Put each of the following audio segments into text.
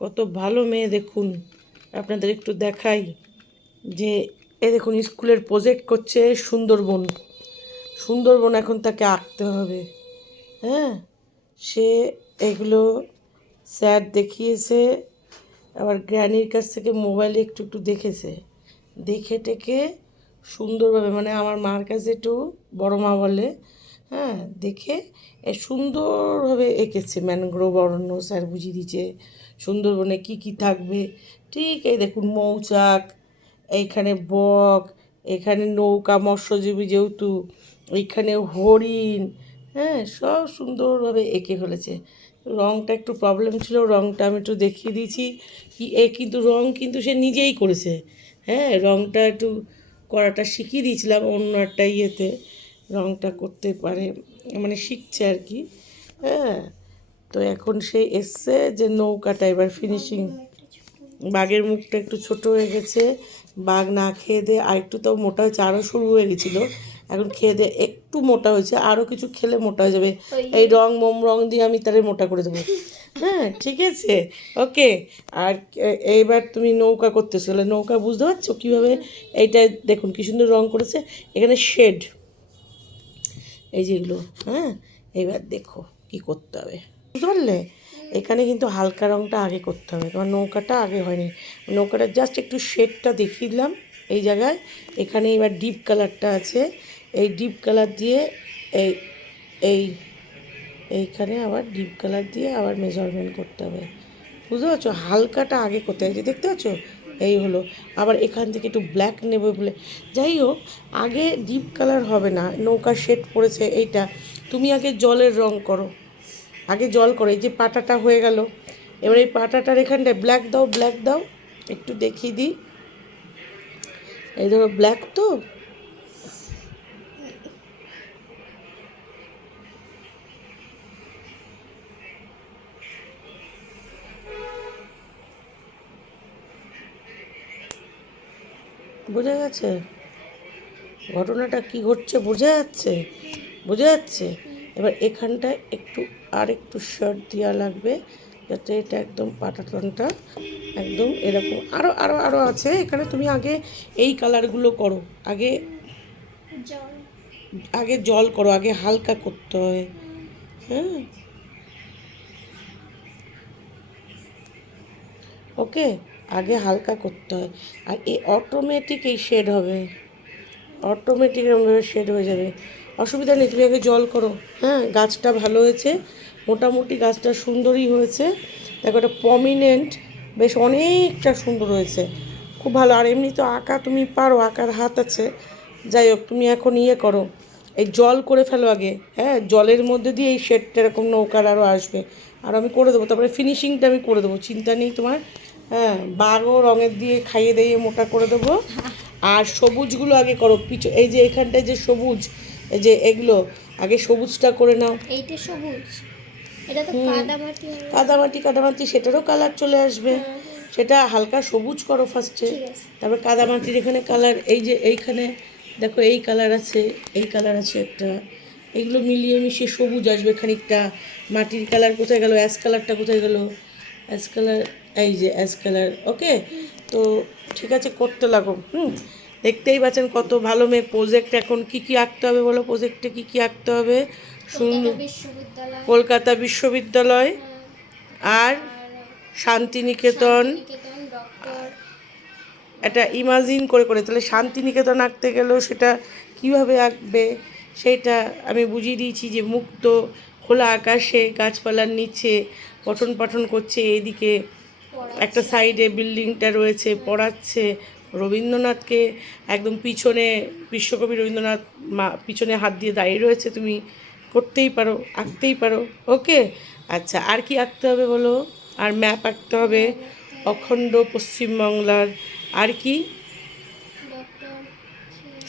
কত ভালো মেয়ে দেখুন। আপনাদের একটু দেখাই যে দেখুন স্কুলের প্রজেক্ট করছে সুন্দরবন। সুন্দরবন এখন তাকে আঁকতে হবে। হ্যাঁ, সে এগুলো স্যার দেখিয়েছে, আবার গ্র্যানির কাছ থেকে মোবাইলে একটু একটু দেখেছে, দেখে টেকে সুন্দরভাবে, মানে আমার মার কাছে একটু বড় মা বলে, হ্যাঁ, দেখে সুন্দরভাবে এঁকেছে। ম্যানগ্রোভ অরণ্য স্যার বুঝিয়ে দিচ্ছে, সুন্দরবনে কি কি থাকবে। ঠিক এই দেখুন মৌচাক, এইখানে বক, এখানে নৌকা মৎস্যজীবী যেহেতু, এইখানে হরিণ, হ্যাঁ, সব সুন্দরভাবে এঁকে ফেলেছে। রঙটা একটু প্রবলেম ছিল, রঙটা আমি একটু দেখিয়ে দিয়েছি কি কিন্তু রঙ কিন্তু সে নিজেই করেছে। হ্যাঁ, রঙটা একটু করাটা শিখিয়ে দিয়েছিলাম অন্য একটা ইয়েতে, রঙটা করতে পারে, মানে শিখছে আর কি। হ্যাঁ, তো এখন সে এসছে যে নৌকাটা এবার ফিনিশিং। বাঘের মুখটা একটু ছোট হয়ে গেছে, বাঘ না খেয়ে দিয়ে আর একটু তো মোটা হয়েছে, আরও সরু হয়ে গেছিলো, এখন খেয়ে দিয়ে একটু মোটা হয়েছে, আরও কিছু খেলে মোটা হয়ে যাবে। এই মোম রং দিয়ে আমি তারে মোটা করে দেবো। হ্যাঁ, ঠিক আছে, ওকে। আর এইবার তুমি নৌকা করতেছো, নৌকা বুঝতে পারছো কীভাবে? এইটা দেখুন কী সুন্দর রং করেছে, এখানে শেড, এই যেগুলো। হ্যাঁ, এবার দেখো কি করতে হবে, বুঝতে পারলে? এখানে কিন্তু হালকা রঙটা আগে করতে হবে, কারণ নৌকাটা আগে হয়নি। নৌকাটা জাস্ট একটু শেডটা দেখিয়ে দিলাম এই জায়গায়। এখানে এবার ডিপ কালারটা আছে, এই ডিপ কালার দিয়ে এই এই এইখানে আবার ডিপ কালার দিয়ে আবার মেজারমেন্ট করতে হবে, বুঝতে পারছো? হালকাটা আগে করতে হবে, দেখতে পাচ্ছ? এই হলো। আবার এখান থেকে একটু ব্ল্যাক নেবে বলে, যাই হোক, আগে ডিপ কালার হবে না, নৌকা শেড পড়েছে এইটা, তুমি আগে জলের রং করো, আগে জল করো। এই যে পাটাটা হয়ে গেল, এবার এই পাটাটার এখানটায় ব্ল্যাক দাও, ব্ল্যাক দাও, একটু দেখিয়ে দিই। এই ধরো ব্ল্যাক, তো বোঝা গেছে ঘটনাটা কি ঘটছে? বোঝা যাচ্ছে, বোঝা যাচ্ছে। এবার এখানটায় একটু আর একটু শার্ট দেওয়া লাগবে, যাতে এটা একদম পাটাটনটা একদম এরকম। আরও আরও আরও আছে এখানে, তুমি আগে এই কালারগুলো করো, আগে আগে জল করো, আগে হালকা করতে হয়। হ্যাঁ, ওকে, আগে হালকা করতে হয়। আর এই অটোমেটিক এই শেড হবে, অটোমেটিক এরকমভাবে শেড হয়ে যাবে, অসুবিধা নেই। তুমি আগে জল করো। হ্যাঁ, গাছটা ভালো হয়েছে, মোটামুটি গাছটা সুন্দরই হয়েছে। দেখো এটা প্রমিনেন্ট, বেশ অনেকটা সুন্দর হয়েছে, খুব ভালো। আর এমনি তো আঁকা তুমি পারো, আঁকার হাত আছে। যাই হোক, তুমি এখন ইয়ে করো, এই জল করে ফেলো আগে। হ্যাঁ, জলের মধ্যে দিয়ে এই শেডটা এরকম নৌকার আরও আসবে, আর আমি করে দেবো, তারপরে ফিনিশিংটা আমি করে দেবো, চিন্তা নেই তোমার। হ্যাঁ, বাঘও রঙের দিয়ে খাইয়ে দিয়ে মোটা করে দেবো। আর সবুজগুলো আগে করো, এই যে এখানটায় যে সবুজ, এই যে এগুলো আগে সবুজটা করে নাও। এইটা সবুজ, এটা তো কাদামাটি। কাদামাটি, কাদামাটি সেটারও কালার চলে আসবে। সেটা হালকা সবুজ করো ফার্স্টে, তারপর কাদামাটির এখানে কালার, এই যে এইখানে দেখো এই কালার আছে, এই কালার আছে একটা, এগুলো মিলিয়ে মিশিয়ে সবুজ আসবে খানিকটা। মাটির কালার কোথায় গেল, অ্যাশ কালারটা কোথায় গেল? অ্যাশ কালার, এই যে অ্যাশ কালার, ওকে। তো ঠিক আছে, করতে লাগো। দেখতেই পাচ্ছেন কত ভালো মেয়ে। প্রজেক্ট এখন কি কি আঁকতে হবে বলো? প্রজেক্টে কি কি আঁকতে হবে? সুন্দর কলকাতা বিশ্ববিদ্যালয়, আর শান্তিনিকেতন, একটা ইমাজিন করে করে, তাহলে শান্তিনিকেতন আঁকতে গেলেও সেটা কীভাবে আঁকবে সেটা আমি বুঝিয়ে দিয়েছি, যে মুক্ত খোলা আকাশে গাছপালার নিচে পঠন পাঠন করছে, এদিকে একটা সাইডে বিল্ডিংটা রয়েছে, পড়াচ্ছে রবীন্দ্রনাথকে, একদম পিছনে বিশ্বকবি রবীন্দ্রনাথ পিছনে হাত দিয়ে দাঁড়িয়ে রয়েছে, তুমি করতেই পারো, আঁকতেই পারো, ওকে। আচ্ছা, আর কি আঁকতে হবে বলো? আর ম্যাপ আঁকতে হবে অখণ্ড পশ্চিমবাংলার। আর কি?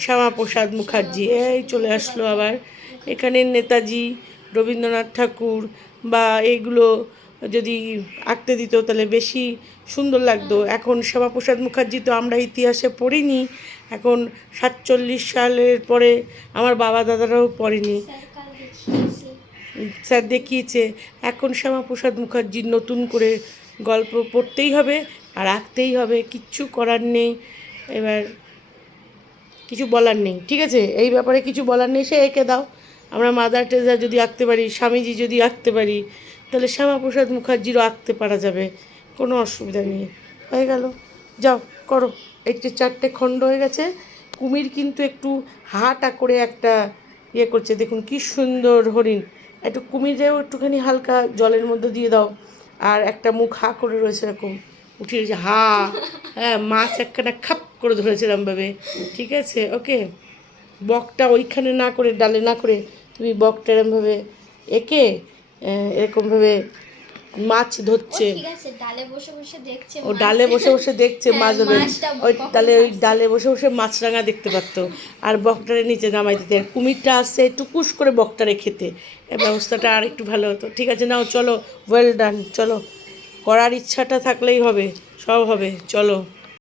শ্যামাপ্রসাদ মুখার্জি, এই চলে আসলো আবার। এখানে নেতাজি, রবীন্দ্রনাথ ঠাকুর বা এইগুলো যদি আঁকতে দিত তাহলে বেশি সুন্দর লাগতো। এখন শ্যামাপ্রসাদ মুখার্জি তো আমরা ইতিহাসে পড়িনি, এখন 47 সালের পরে আমার বাবা দাদারাও পড়েনি, স্যার দেখিয়েছে। এখন শ্যামাপ্রসাদ মুখার্জির নতুন করে গল্প পড়তেই হবে আর আঁকতেই হবে, কিচ্ছু করার নেই। এবার কিছু বলার নেই, ঠিক আছে, এই ব্যাপারে কিছু বলার নেই, সে এঁকে দাও। আমরা মাদার টেরেসা যদি আঁকতে পারি, স্বামীজি যদি আঁকতে পারি, তাহলে শ্যামাপ্রসাদ মুখার্জিরও আঁকতে পারা যাবে, কোনো অসুবিধা নেই। হয়ে গেল, যাও করো। এই যে 4টে খণ্ড হয়ে গেছে। কুমির কিন্তু একটু হাঁটা করে একটা ইয়ে করছে, দেখুন কি সুন্দর হরিণ। একটু কুমিরেও একটুখানি হালকা জলের মধ্যে দিয়ে দাও, আর একটা মুখ হা করে রয়েছে এরকম, উঠিয়ে রয়েছে হা। হ্যাঁ, মাছ একখানা খাপ করে ধরেছে এরমভাবে, ঠিক আছে, ওকে। বকটা ওইখানে না করে, ডালে না করে, তুমি বকটা এরমভাবে এঁকে এরকমভাবে মাছ ও ধরছে। ঠিক আছে, ডালে বসে বসে দেখছে ও ডালে বসে বসে দেখছে হ্যাঁ, মাছ ধরবে, মাছটা ওই কখন তাহলে ওই আসছে। ডালে বসে বসে মাছরাঙা দেখতে পারতো, আর বকটারে নিচে নামাই দিতে। আর কুমিরটা আসছে টুকুস করে বকটারে খেতে, এই ব্যবস্থাটা আর একটু ভালো হতো। ঠিক আছে, নাও চলো, ওয়েল ডান, চলো। করার ইচ্ছাটা থাকলেই হবে, সব হবে, চলো।